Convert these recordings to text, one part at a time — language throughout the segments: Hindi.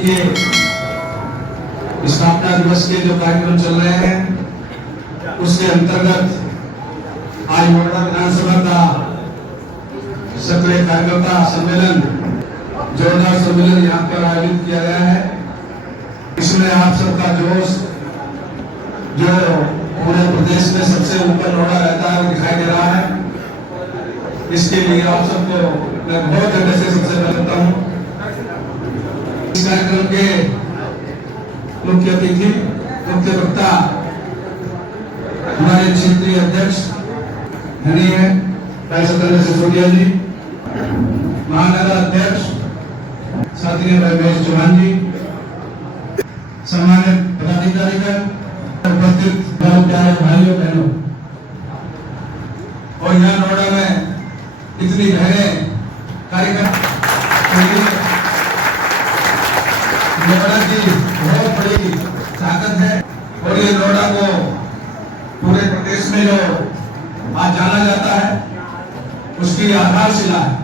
के स्थापना दिवस के जो कार्यक्रम चल रहे हैं उसके अंतर्गत आज नोएडा विधानसभा का सक्रिय कार्यकर्ता सम्मेलन जोरदार सम्मेलन यहाँ पर आयोजित किया गया है। इसमें आप सबका जोश जो पूरे प्रदेश में सबसे ऊपर नोएडा रहता है वो दिखाई दे रहा है। इसके लिए आप सबको मैं बहुत जगह से सबसे करता हूँ। इस कार्यक्रम के मुख्य अतिथि मुख्य वक्ता हमारे क्षेत्रीय अध्यक्ष है भाई सत्येंद्र सिसोदिया जी, महानगर अध्यक्ष साथी भाई महेश चौहान जी, सम्मानित पदाधिकारीगण, उपस्थित प्यारे भाइयों बहनों, और यहाँ नोएडा में इतनी गहरे कार्यक्रम नोएडा की बहुत बड़ी ताकत है और ये नोएडा को पूरे प्रदेश में जो आज जाना जाता है उसकी आधारशिला है।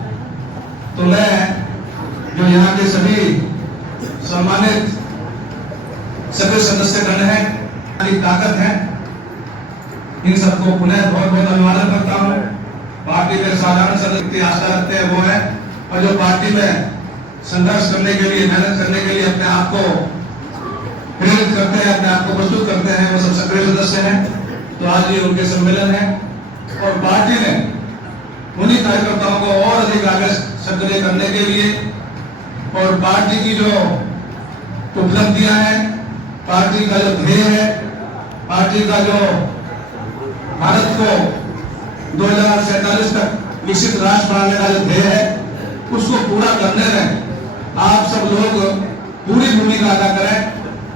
तो मैं जो यहाँ के सभी सम्मानित सभी सदस्यगण हैं, ताकत है, इन सबको पुनः बहुत बहुत अभिवादन करता हूँ। पार्टी में साधारण सदस्य की आस्था रखते हैं वो है, और जो पार्टी में संघर्ष करने के लिए मेहनत करने के लिए अपने आप को प्रेरित करते हैं, अपने आप को प्रस्तुत करते हैं, वो सब सक्रिय सदस्य हैं। तो आज ये उनके सम्मेलन है और पार्टी ने उन्हीं कार्यकर्ताओं को और अधिक आगे सक्रिय करने के लिए और पार्टी की जो उपलब्धियां हैं, पार्टी का जो ध्येय है, पार्टी का जो भारत को 2047 तक विकसित राष्ट्र बनाने का जो ध्येय है उसको पूरा करने में आप सब लोग पूरी भूमिका अदा करें।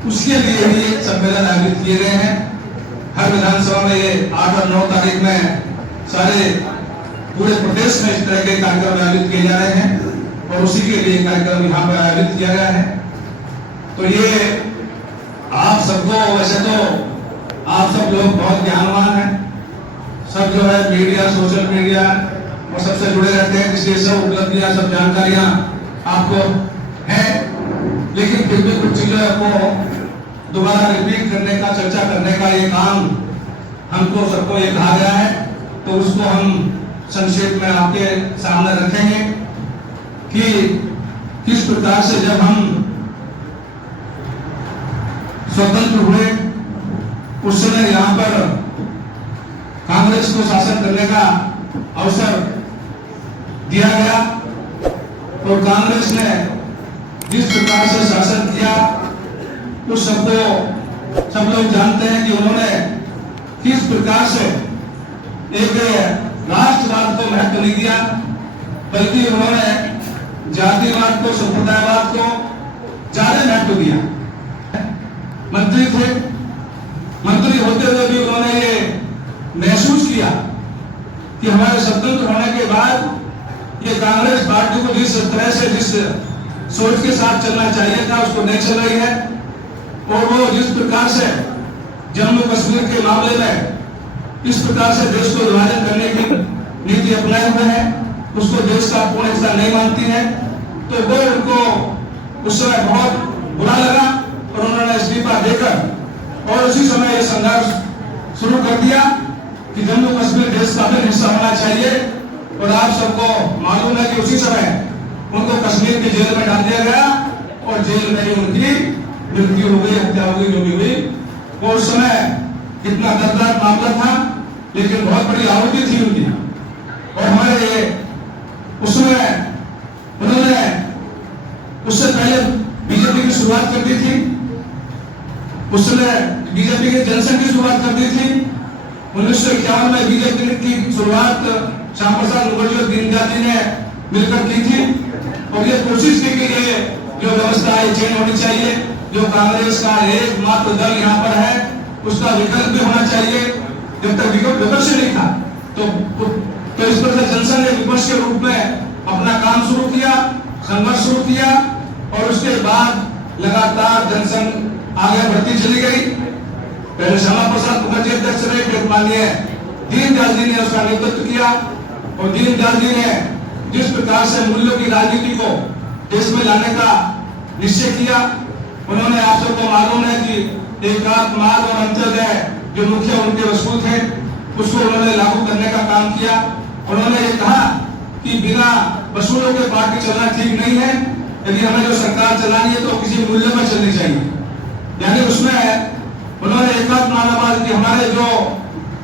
उसके लिए ही सम्मेलन आयोजित किए गए हैं। हर विधानसभा में ये 8 और 9 तारीख में सारे पूरे प्रदेश में इस तरह के कार्यक्रम आयोजित किए जा रहे हैं और उसी के लिए कार्यक्रम यहाँ पर आयोजित किया गया है। तो ये आप सबको, वैसे तो आप सब लोग बहुत ज्ञानवान हैं, सब जो है मीडिया सोशल मीडिया और सबसे जुड़े रहते हैं, इसलिए सब उपलब्धियां सब जानकारियां आपको हैं, लेकिन फिर भी कुछ चीजों को दोबारा रिपीट करने का, चर्चा करने का ये काम हमको सबको ये कहा गया है। तो उसको हम संक्षेप में आपके सामने रखेंगे कि किस प्रकार से जब हम स्वतंत्र हुए उस समय यहाँ पर कांग्रेस को शासन करने का अवसर दिया गया और कांग्रेस ने जिस प्रकार से शासन किया उस सबको सब लोग जानते हैं कि उन्होंने किस प्रकार से एक राष्ट्रवाद को महत्व नहीं दिया, बल्कि उन्होंने जातिवाद को, संप्रदायवाद को ज्यादा महत्व दिया। मंत्री थे, मंत्री होते हुए भी उन्होंने ये महसूस किया कि हमारे स्वतंत्र होने के बाद ये कांग्रेस पार्टी को जिस तरह से जिस सोच के साथ चलना चाहिए था उसको नहीं चल रही है और वो जिस प्रकार से जम्मू कश्मीर के मामले में इस प्रकार से देश को विभाजन करने की नीति अपनाए हुए हैं उसको देश का पूर्ण हिस्सा नहीं मानती है। तो वो उनको उस समय बहुत बुरा लगा और उन्होंने इस्तीफा देकर और उसी समय ये संघर्ष शुरू कर दिया कि जम्मू कश्मीर देश का अभिन्न हिस्सा होना चाहिए। और आप सबको मालूम है कि उसी समय उनको कश्मीर की जेल में डाल दिया गया और जेल में ही उनकी मृत्यु हो गई, हत्या हो गई, जो भी हुई। वो उस समय कितना दर्दनाक मामला था, लेकिन बहुत बड़ी आहुति थी उनकी। और हमारे उस समय उन्होंने उससे पहले बीजेपी की शुरुआत कर दी थी, उस समय बीजेपी की जनसंघ की शुरुआत कर दी थी। 1951 में बीजेपी की शुरुआत श्याम प्रसाद मुखर्जी और दीनदयाल जी ने मिलकर की थी और ये कोशिश की कि ये जो व्यवस्था है चेंज होनी चाहिए, जो कांग्रेस का एकमात्र दल यहाँ पर है उसका विकल्प भी होना चाहिए। जब तक विपक्ष नहीं था तो इस पर से जनसंघ ने विपक्ष के रूप में अपना काम शुरू किया, संघर्ष शुरू किया और उसके बाद लगातार जनसंघ आगे बढ़ती चली गई। पहले श्यामा प्रसाद मुखर्जी अध्यक्ष रहे, फिर माननीय दीनदयाल जी ने उसका नेतृत्व किया और दीनदयाल जी ने जिस प्रकार से मूल्यों की राजनीति को देश में लाने का निश्चय किया। उन्होंने आप सबको मालूम है कि एकात्मवाद और अंत्योदय जो मुख्य उनके वसूल थे उसको उन्होंने लागू करने का काम किया। उन्होंने ये कहा कि बिना वसूलों के पार्टी चलना ठीक नहीं है, यदि हमें जो सरकार चलानी है तो किसी मूल्य पर चलनी चाहिए। यानी उसमें उन्होंने एकात्मवाद कि हमारे जो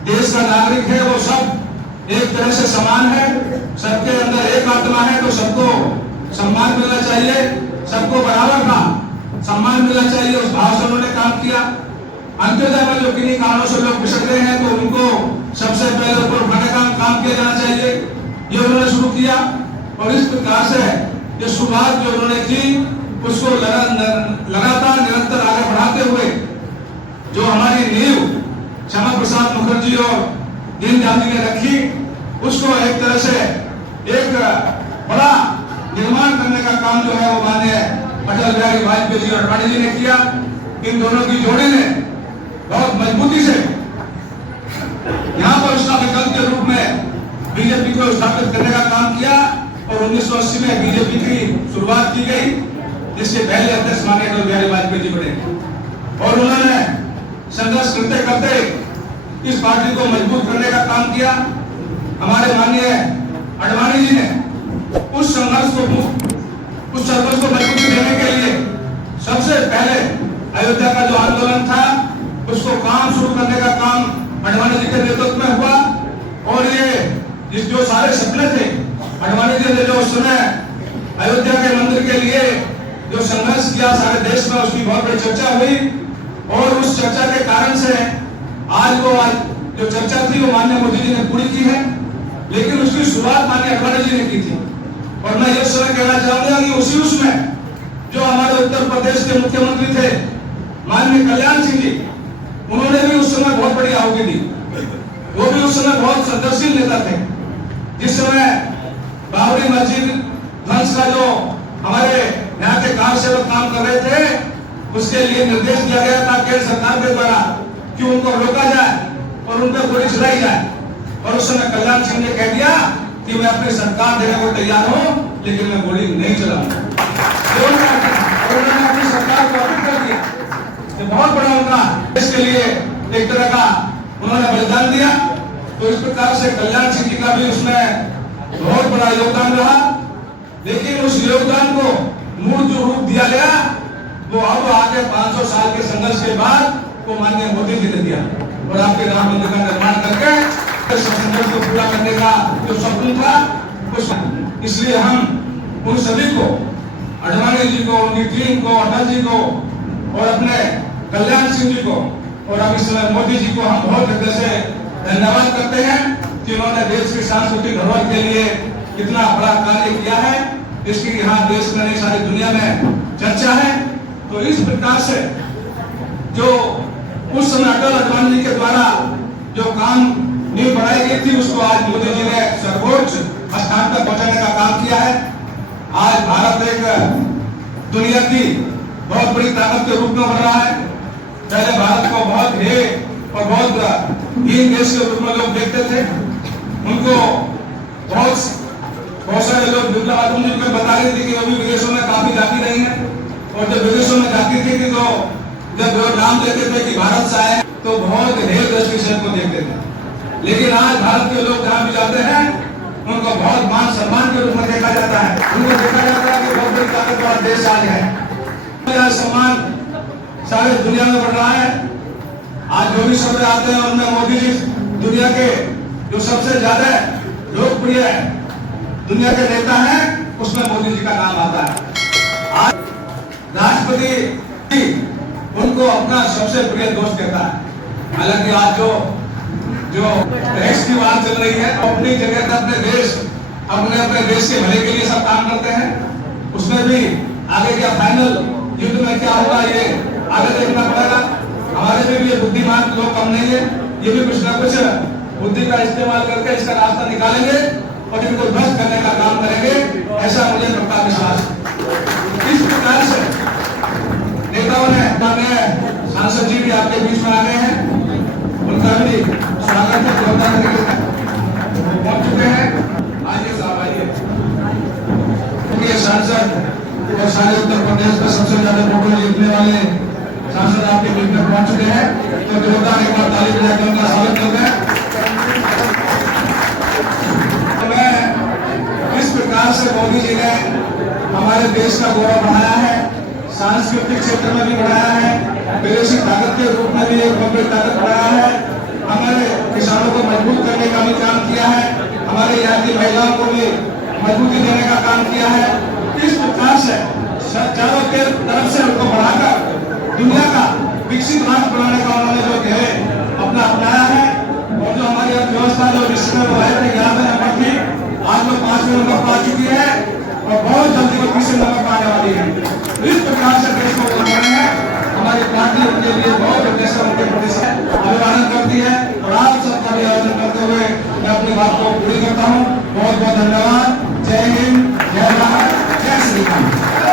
देश का नागरिक है वो सब एक तरह से समान है, सबके अंदर एक आत्मा है, तो सबको सम्मान मिलना चाहिए, सबको बराबर का सम्मान मिलना चाहिए। उस भाव से उन्होंने काम किया। अंत्योदय में जो किन्हीं कारणों से लोग पिछड़ गए हैं तो उनको सबसे पहले ऊपर उठाने का काम किया जाना चाहिए, ये उन्होंने शुरू किया। और इस प्रकार से ये शुरुआत जो उन्होंने की उसको लगातार निरंतर आगे बढ़ाते हुए जो हमारी नींव श्यामा प्रसाद मुखर्जी और दीनदयाल जी ने रखी, उसको एक तरह से एक बड़ा निर्माण करने का काम जो है वो माननीय अटल बिहारी वाजपेयी जी और अडवाणी जी ने किया। इन दोनों की जोड़ी ने बहुत मजबूती से यहाँ पर उसका विकल्प के रूप में बीजेपी को स्थापित करने का काम किया। और 1980 में बीजेपी की शुरुआत की गई, जिसके पहले अध्यक्ष माननीय अटल बिहारी वाजपेयी जी बने। और उन्होंने संघर्ष करते करते इस पार्टी को मजबूत करने का काम किया। हमारे माननीय अडवाणी जी ने उस संघर्ष को मजबूती देने के लिए सबसे पहले अयोध्या का जो आंदोलन था उसको काम शुरू करने का काम अडवाणी जी के नेतृत्व में हुआ। और ये जो सारे सपने थे अडवाणी जी ने जो उस समय अयोध्या के मंदिर के लिए जो संघर्ष किया सारे देश में, उसकी बहुत बड़ी चर्चा हुई। और उस चर्चा के कारण से आज जो चर्चा थी वो माननीय मोदी जी ने पूरी की है, लेकिन उसकी शुरुआत माननीय अडवाणी जी ने की थी। और मैं ये समय कहना चाहूंगा कि उसी उसमें जो हमारे उत्तर प्रदेश के मुख्यमंत्री थे माननीय कल्याण सिंह जी, उन्होंने भी उस समय बहुत बड़ी आहुति दी। वो भी उस समय बहुत संघर्षशील नेता थे। जिस समय बाबरी मस्जिद ध्वंस का जो हमारे यहाँ के कार सेवक काम कर रहे थे, उसके लिए निर्देश दिया गया था केंद्र सरकार के द्वारा कि उनको रोका जाए और उन पर गोली चलाई जाए। और उस समय कल्याण सिंह ने कह दिया कि मैं अपनी सरकार देने को तैयार हूं, लेकिन मैं गोली नहीं चलाऊंगा। उन्होंने अपनी सरकार को अर्पित कर दिया। ये बहुत बड़ा उनका इसके लिए एक तरह का उन्होंने बलिदान दिया। तो इस प्रकार से कल्याण सिंह जी का भी उसमें बहुत बड़ा योगदान रहा। लेकिन उस योगदान को मूल जो रूप दिया गया वो अब आगे 500 साल के संघर्ष के बाद वो माननीय मोदी जी ने दिया। और आपके राम मंदिर का निर्माण करके संघर्ष को पूरा करने का जो सपना था, इसलिए हम उन सभी को, अडवाणी जी को, उनकी टीम को, अटल जी को और अपने कल्याण सिंह जी को और अब इस समय मोदी जी को हम बहुत हृदय से धन्यवाद करते हैं कि उन्होंने देश की सांस्कृतिक धरोहर के लिए इतना बड़ा कार्य किया है। इसकी यहाँ देश में नहीं सारी दुनिया में चर्चा है। तो इस प्रकार से जो उस समय अटल अडवाणी जी के द्वारा जो काम नींव बढ़ाई गई थी उसको आज मोदी जी ने सर्वोच्च स्थान तक पहुंचाने का काम किया है। आज भारत एक दुनिया की बहुत बड़ी ताकत के रूप में बढ़ रहा है। पहले भारत को बहुत हे और बहुत हीन देश के रूप में लोग देखते थे। उनको बहुत सारे लोग विप्लवात्मक जी को बता रहे थे कि वो भी विदेशों में काफी जाती रही है। और जब विदेशों में जाती थी तो जब वो नाम लेते थे कि भारत से आए तो बहुत हेय दृष्टि से उनको देखते थे। लेकिन आज भारत के लोग जहाँ भी जाते हैं उनको बहुत मान सम्मान के रूप में देखा जाता है। उनको देखा जाता है कि बहुत बड़ी ताकत वाला देश आज है। सम्मान सारे दुनिया में बढ़ रहा है। आज जो भी सर्वे आते हैं उनमें मोदी जी दुनिया के जो सबसे ज्यादा लोकप्रिय दुनिया के नेता हैं उसमें मोदी जी का नाम आता है। आज राष्ट्रपति उनको अपना सबसे प्रिय दोस्त कहता है। हालांकि आज जो टैक्स की बात चल रही है अपनी जगह पर अपने देश के भले के लिए सब काम करते हैं। उसमें भी आगे क्या फाइनल युद्ध में क्या होगा ये आगे देखना पड़ेगा। हमारे में भी ये बुद्धिमान लोग कम नहीं है। ये भी कुछ ना कुछ बुद्धि का इस्तेमाल करके इसका रास्ता निकालेंगे और इनको ध्वस्त करने का काम करेंगे, ऐसा मुझे पक्का विश्वास है। इस प्रकार से नेताओं ने सांसद जी भी आपके बीच में आ गए हैं, उनका भी स्वागत है। पहुंच चुके हैं। आइए साहब आइए। सांसद और सारे उत्तर प्रदेश का सबसे प्रत्येक क्षेत्र में भी बढ़ाया है, विदेशी ताकत के रूप में भी एक बड़ी ताकत बढ़ाया है, हमारे किसानों को मजबूत करने का भी काम किया है, हमारे यहाँ की महिलाओं को भी मजबूती देने का काम किया है। इस प्रकार से चारों के तरफ से उनको बढ़ाकर दुनिया का विकसित राष्ट्र बनाने का उन्होंने जो ध्येय अपना अपनाया है, और जो हमारी अर्थव्यवस्था जो विश्व में है 11वें नंबर थी, आज वो 5वें नंबर पर आ चुकी है और बहुत जल्दी वो 30वें नंबर पर आने वाली है। इस प्रकार से देश को बनाना है, हमारी पार्टी उनके लिए बहुत उद्देश्य उनके प्रति से अभिवादन करती है, और आप सबका भी अभिवादन करते हुए मैं अपनी बात को पूरी करता हूँ। बहुत बहुत धन्यवाद। जय हिंद, जय भारत, जय श्री राम।